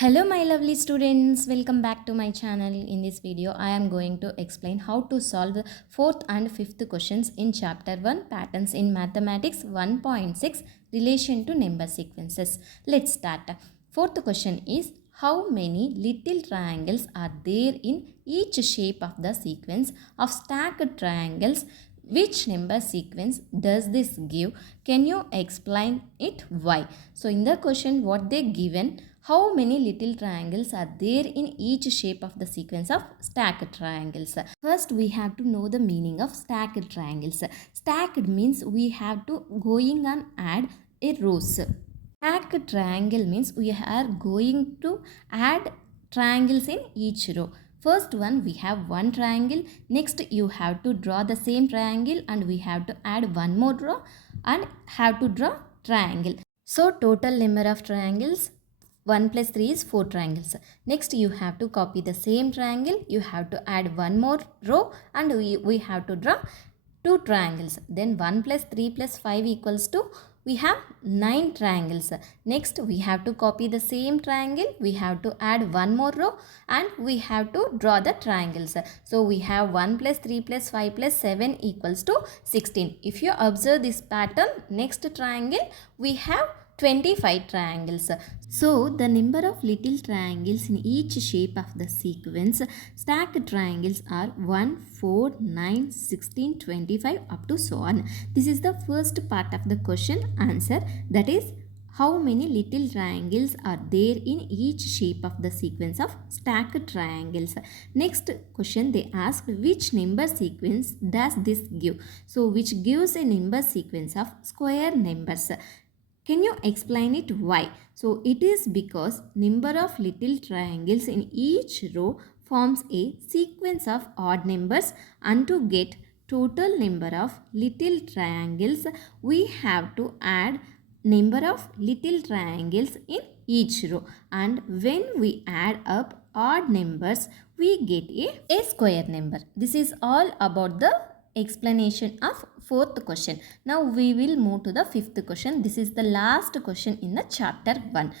Hello my lovely students, welcome back to my channel. In this video I am going to explain how to solve the 4th and 5th questions in chapter 1 patterns in mathematics 1.6 relation to number sequences. Let's start. Fourth question is how many little triangles are there in each shape of the sequence of stacked triangles? Which number sequence does this give? Can you explain it? Why? So in the question what they given, how many little triangles are there in each shape of the sequence of stacked triangles? First we have to know the meaning of stacked triangles. Stacked means we have to going and add a rows. Stacked triangle means we are going to add triangles in each row. First one we have one triangle. Next you have to draw the same triangle and we have to add one more row and have to draw triangle. So total number of triangles 1 plus 3 is 4 triangles. Next you have to copy the same triangle. You have to add one more row and we have to draw 2 triangles. Then 1 plus 3 plus 5 equals to we have 9 triangles. Next we have to copy the same triangle. We have to add one more row and we have to draw the triangles. So we have 1 plus 3 plus 5 plus 7 equals to 16. If you observe this pattern, next triangle we have 25 triangles. So the number of little triangles in each shape of the sequence stacked triangles are 1, 4, 9, 16, 25 up to so on. This is the first part of the question answer, that is how many little triangles are there in each shape of the sequence of stacked triangles. Next question they asked which number sequence does this give? So which gives a number sequence of square numbers. Can you explain it why? So it is because number of little triangles in each row forms a sequence of odd numbers, and to get total number of little triangles we have to add number of little triangles in each row, and when we add up odd numbers we get a square number. This is all about the explanation of fourth question. Now we will move to the fifth question. This is the last question in the chapter 1.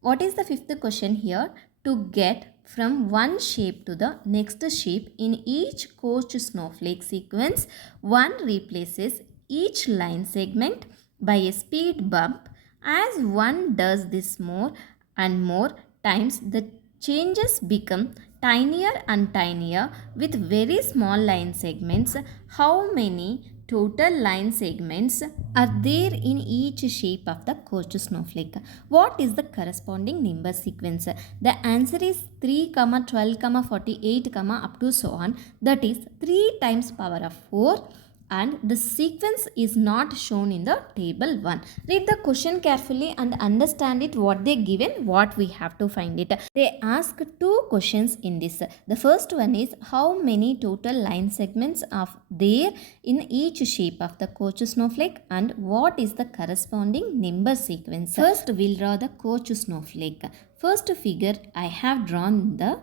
What is the fifth question here? To get from one shape to the next shape in each coach snowflake sequence, one replaces each line segment by a speed bump. As one does this more and more times, the changes become tinier and tinier with very small line segments. How many total line segments are there in each shape of the coach snowflake? What is the corresponding number sequence? The answer is 3, 12, 48, up to so on. That is 3 times power of 4. And the sequence is not shown in the table 1. Read the question carefully and understand it, what they given, what we have to find it. They ask 2 questions in this. The first one is how many total line segments are there in each shape of the coach snowflake and what is the corresponding number sequence. First we'll draw the coach snowflake. First figure I have drawn the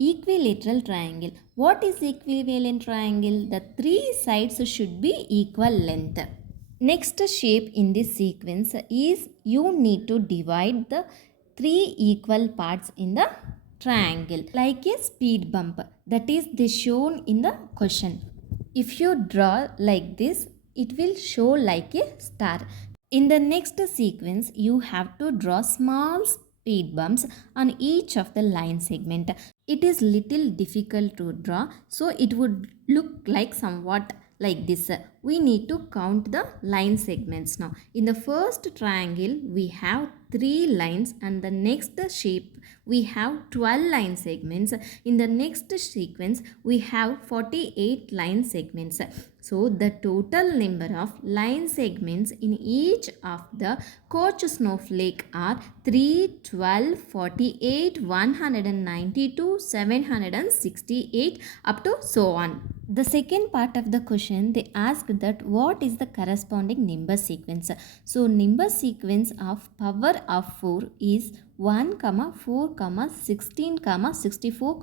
equilateral triangle. What is equivalent triangle? The 3 sides should be equal length. Next shape in this sequence is you need to divide the 3 equal parts in the triangle like a speed bump. That is this shown in the question. If you draw like this, it will show like a star. In the next sequence, you have to draw small speed bumps on each of the line segment. It is little difficult to draw, so it would look like somewhat like this. We need to count the line segments now. In the first triangle, we have 3 lines and the next shape we have 12 line segments. In the next sequence, we have 48 line segments. So the total number of line segments in each of the coach snowflake are 3, 12, 48, 192, 768 up to so on. The second part of the question they ask that what is the corresponding number sequence. So number sequence of power of 4 is 1, 4, 16, 64,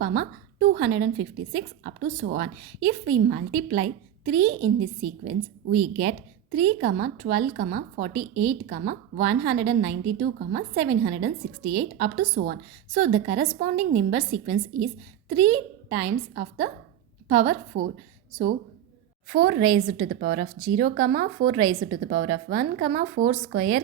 256 up to so on. If we multiply 3 in this sequence, we get 3, 12, 48, 192, 768 up to so on. So the corresponding number sequence is 3 times of the power 4. So 4 raised to the power of 0, 4 raised to the power of 1, 4 square,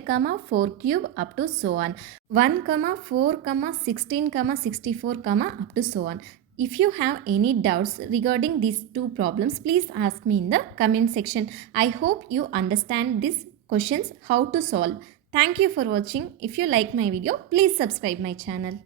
4 cube up to so on. 1, 4, 16, 64, up to so on. If you have any doubts regarding these two problems, please ask me in the comment section. I hope you understand these questions how to solve. Thank you for watching. If you like my video, please subscribe my channel.